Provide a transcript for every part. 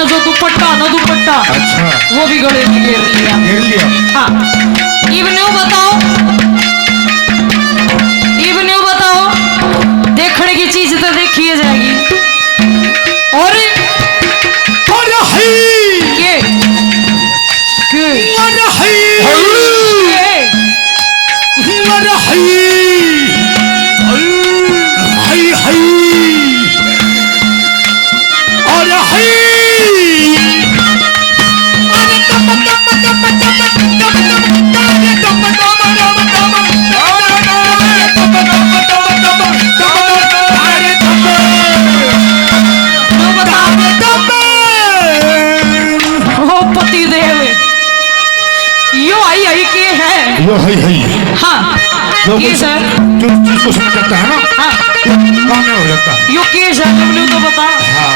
मैंने जो दुपट्टा ना दुपट्टा, अच्छा वो भी गले में घेर लिया। हाँ, इवन्यू बताओ, इवन्यू बताओ, देखने की चीज तो देखी जाएगी। और हाँ, ये सर जो चीज को समझ जाता है ना, हाँ, काम में हो जाता है। यो केस है, तुमने तो बता। हाँ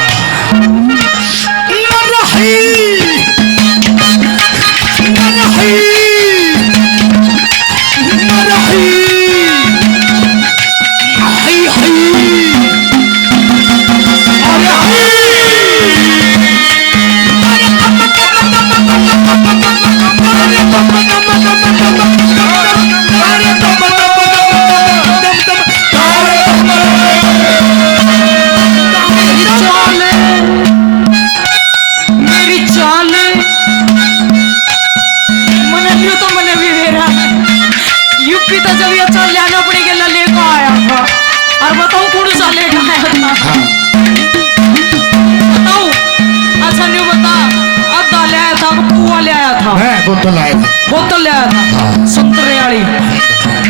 बोतल आया था, बोतल ले आया था। हाँ। संतरे वाली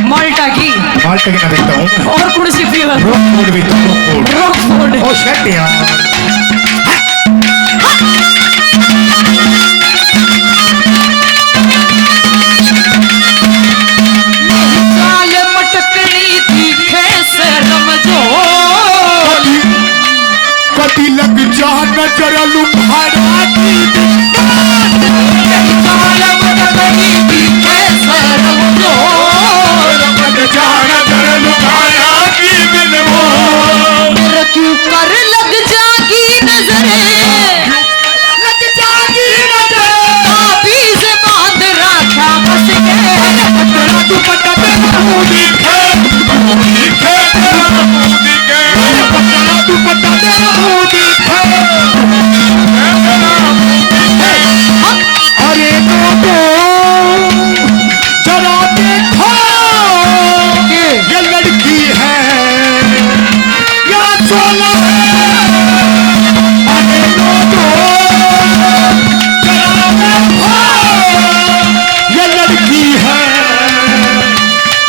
माल्टा की ना देखता हूँ। और कौन सी फ्लेवर? रॉकफोर्ड भी तो, रॉकफोर्ड। ओ शिट यार। चाल मटकनी थी कैसे रमजो, कभी लग जा नजर लुभारा की कर लग जागी नजरे, लग जागी नजर, काफी से बांध रखा बस के दुपट्टा तेरा मुंह दिखे, दुपट्टा तेरा मुंह दिखे। अरे तो जरा देखो ये लड़की है या चोला है। अरे तो जरा देखो ये लड़की है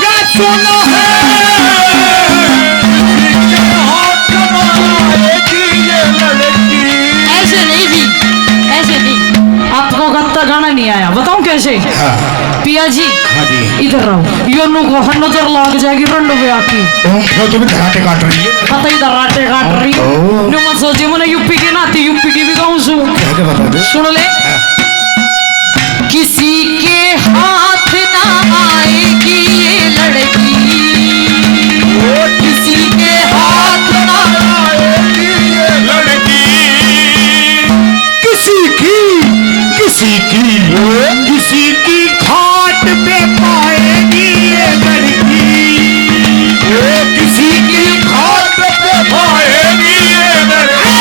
या चोला है। ऐसे नहीं जी, ऐसे नहीं। आपको गत्ता गाना नहीं आया, बताऊं कैसे? हाँ। पिया जी, हाँ जी, इधर रहो। यो नु को नजर लग जाएगी रंडो पे आकी। तुम धराटे काट रही है। पता ही दर्राटे काट रही है। नु मत सोचिए मैंने यूपी के नाती यूपी की भी गाऊं सु। कैसे बता दे? सुन ले। किसी के हाथ ना आएगी ये लड़की, किसी के हाथ ना आएगी ये लड़की, किसी की घाट पे पाएगी ये लड़की, किसी की घाट पे पाएगी ये लड़की।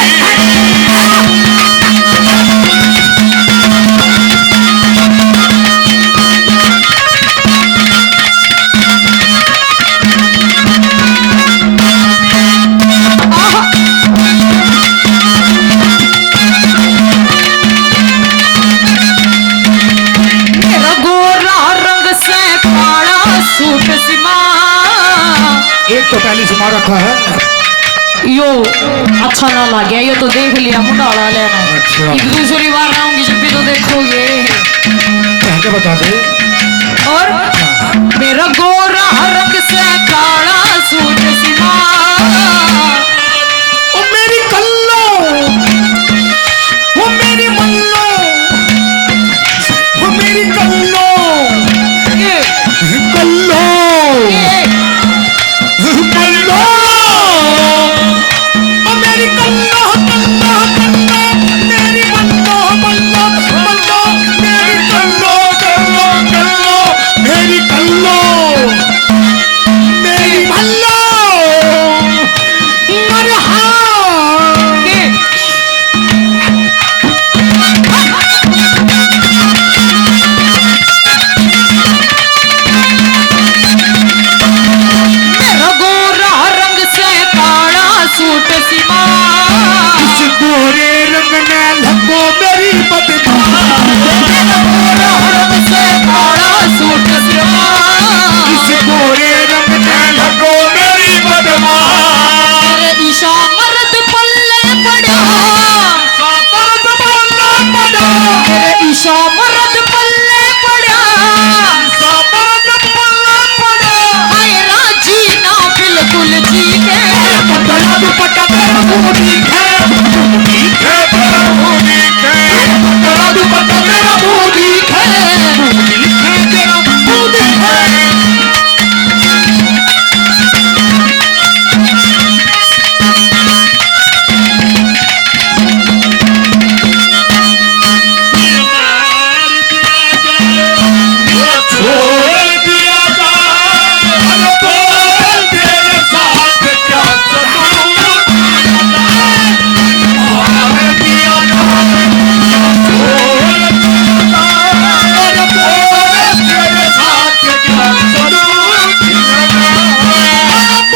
एक तो पहले से मार रखा है। यो अच्छा ना लगे, यो तो देख लिया मुंडाला लेना। अच्छा। एक दूसरी बार आऊंगी जब भी तो देखोगे। कैसे बता दे? और मेरा गोरा रंग से काला सूट सिमा, ओ मेरी कल्लो, ओ मेरी मल्लो, ओ मेरी कल्लो, कल्लो कल्लो, ओ मेरी कल्लो कल्लो कल्लो, मेरी ने लगो मेरी बदमाश से काला सूट सिवा इस गोरे रंग ने लगो मेरी बदमाश तेरे ईशा मर्द पल्ले पड़ा मर्द बोलना पड़ा तेरे ईशा मर्द पल्ले पड़ा मर्द बोलना पड़ा हाय राजी ना बिल्कुल जी के पटना दुपट्टा तेरा मोदी है मोदी है तेरा मोदी है पटना दुपट्टा तेरा मोदी है मोदी है तेरा मोदी है छोड़ दिया जाए बोल तेरे साथ क्या करूं मार दिया जाए छोड़ दिया जाए बोल तेरे साथ क्या करूं बोल तेरे साथ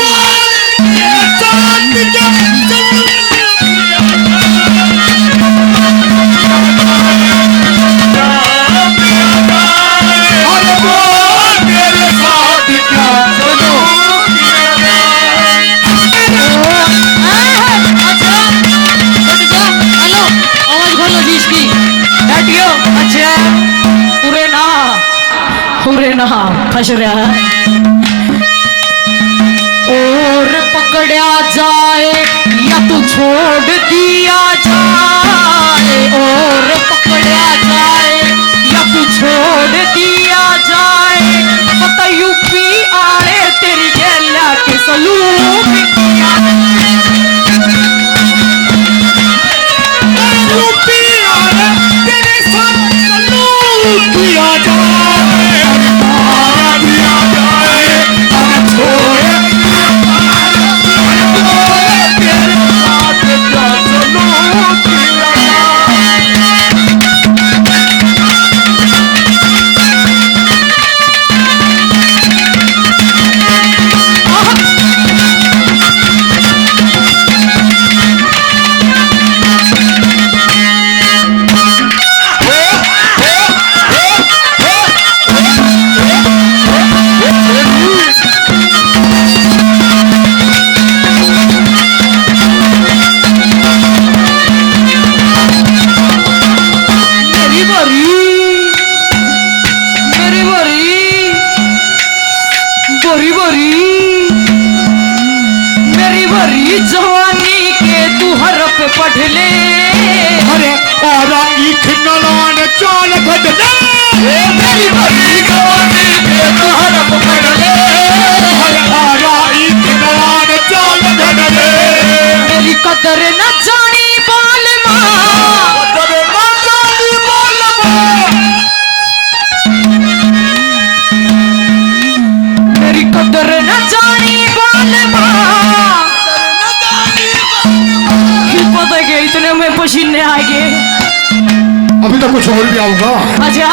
क्या फंस रहा है और पकड़ा जाए या तो छोड़ दिया जाए और पकड़ा जाए या तो छोड़ दिया जाए पता यूपी आए तेरी गैला के सलूक यूपी आए तेरे साथ सलूक किया जाए मार दिया जाए अरे छोड़ तेरे साथ क्या सलूक किया जाए मेरी बरी मेरी बरी बरी बरी मेरी बरी जवानी के तू हरफ पढ़ ले अरे और ईख नलान चाल बदले मेरी बरी जवानी के तू हरफ पढ़ ले अरे और ईख नलान चाल बदले मेरी कदर न जानी बाल माँ तेरे माताली बोलबो मेरी कदर न जानी बाल माँ क्यों पता क्या इतने में पसीने आ गए अभी तो कुछ और भी आऊंगा अच्छा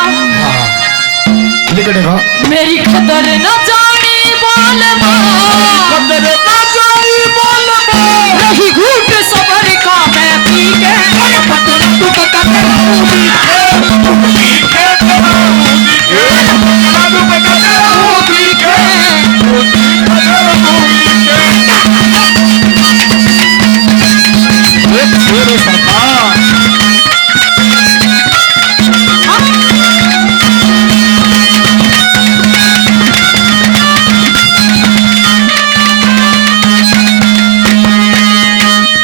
निकलेगा मेरी कदर न जानी बाल माँ तेरे माताली बोलबो रही घूट सबर का मैं पी के अरे पटना तू पता तेरा मोदी है मोदी है तेरा मोदी है पटना तू पता तेरा मोदी है मोदी है तेरा मोदी है तेरे सरकार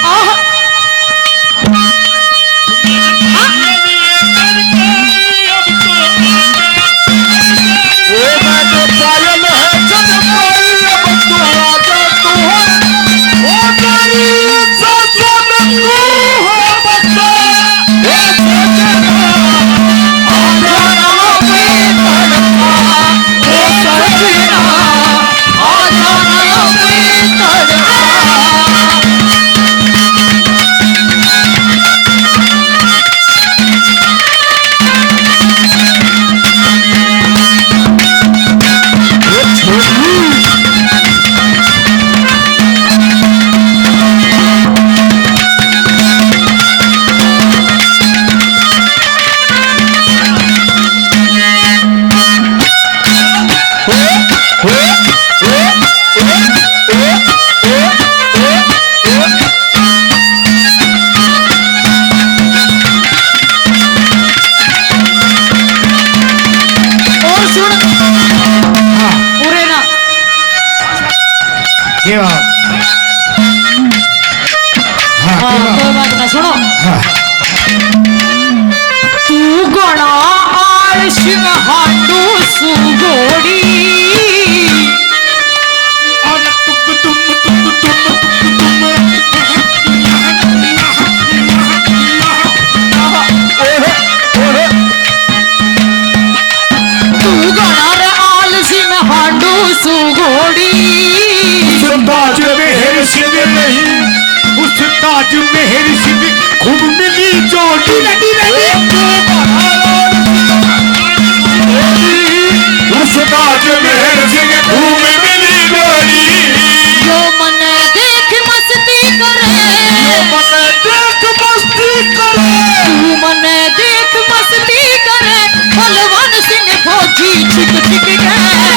आह सुनो तू गणा आलस में हांडू सुगोड़ी और तुम तू गणा रे आलस में हांडू सुगोड़ी ताज मेहर सिंह नहीं उस ताज मेहर सिंह खूब मिली जोड़ी उस ताज मेहर सिंह खूब मिली जोड़ी जो मन देख मस्ती करे मन देख मस्ती करे तू मन देख मस्ती करे बलवान सिंह फौजी छिक छिक गए